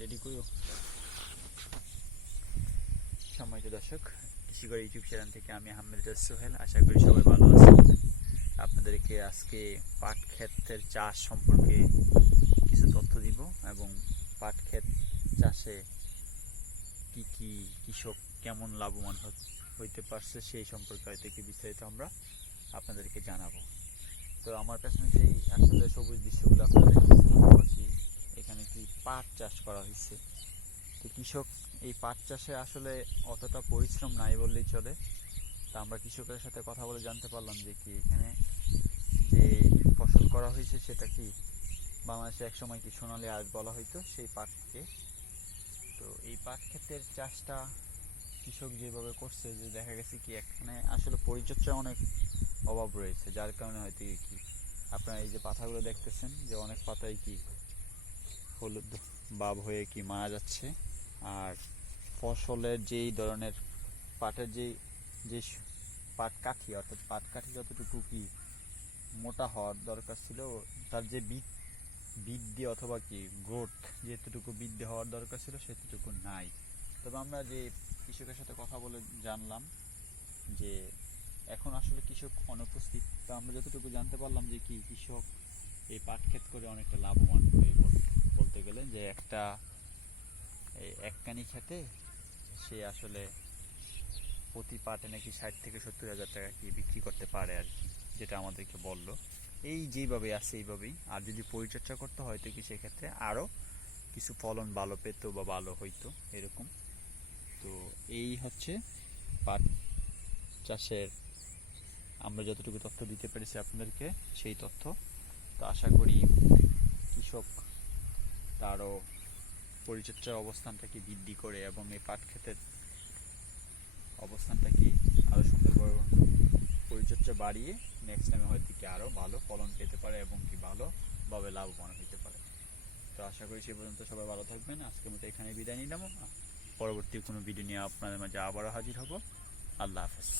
Ready করো। সম্মানিত দর্শক, কৃষিগড় ইউটিউব চ্যানেল থেকে আমি আহমেদ রাজ সোহেল, আশা করি সবাই ভালো আছেন। আপনাদেরকে আজকে পাট ক্ষেতের চাষ সম্পর্কে কিছু তথ্য দিব এবং পাট ক্ষেত চাষে কি কি কৃষক কেমন লাভবান হইতে পারছে সেই সম্পর্কে হয়তো কি বিস্তারিত আমরা আপনাদেরকে জানাব। তো আমার পেছনে যেই আসলে সবুজ দৃশ্যগুলো আপনারা দেখতেছেন পাশাপাশি এখানে কি পাট চাষ করা হয়েছে তো কৃষক এই পাট চাষে আসলে অতটা পরিশ্রম নাই বললেই চলে। তা আমরা কৃষকের সাথে কথা বলে জানতে পারলাম যে কি এখানে যে ফসল করা হয়েছে সেটা কি? বাংলাদেশে একসময় কি সোনালী আজ বলা হইতো সেই পাটকে? তো এই পাট ক্ষেতের চাষটা কৃষক যেভাবে করছে যে দেখা গেছে কি এখানে আসলে পরিচর্যা অনেক অভাব রয়েছে। যার কারণে হয়তো কি আপনারা এই যে পাতাগুলো দেখতেছেন যে অনেক পাতাই কি হলুদ বাব হয়ে কি মারা যাচ্ছে। আর ফসলের যেই ধরনের পাটের যে স- পাট কাঠি, অর্থাৎ পাট কাঠি যতটুকু কি মোটা হওয়ার দরকার ছিল, তার যে বৃদ্ধি বৃদ্ধি অথবা কি গ্রোথ যেতটুকু বৃদ্ধি হওয়ার দরকার ছিল সেতটুকু নাই। তবে আমরা যে কৃষকের সাথে কথা বলে জানলাম যে এখন আসলে কৃষক অনুপস্থিত, তো আমরা যতটুকু জানতে পারলাম যে কি কৃষক এই পাট ক্ষেত করে অনেকটা লাভবান হয়ে বল- বলতে গেলে যে একটা এককানি খেতে সে আসলে প্রতি পাটে নাকি ষাট থেকে সত্তর হাজার টাকা কি বিক্রি করতে পারে আর কি, যেটা আমাদেরকে বলল। এই যেইভাবে আছে এইভাবেই। আর যদি পরিচর্যা করতে হয়তো কি সেক্ষেত্রে আরও কিছু ফলন ভালো পেতো বা ভালো হইতো, এরকম। তো এই হচ্ছে পাট চাষের, আমরা যতটুকু তথ্য দিতে পেরেছি আপনাদেরকে, সেই তথ্য। তো আশা করি কৃষক তারও পরিচর্যার অবস্থানটাকে বৃদ্ধি করে এবং এই পাট ক্ষেতের অবস্থানটাকে আরও সুন্দরভাবে পরিচর্যা বাড়িয়ে নেক্সট টাইমে হয়তো কি আরও ভালো ফলন পেতে পারে এবং কি ভালোভাবে লাভবান হতে পারে। তো আশা করি সে পর্যন্ত সবাই ভালো থাকবেন। আজকের মতো এখানে বিদায় নিলাম। পরবর্তী কোনো ভিডিও নিয়ে আপনাদের মাঝে আবারও হাজির হব। আল্লাহ হাফেজ।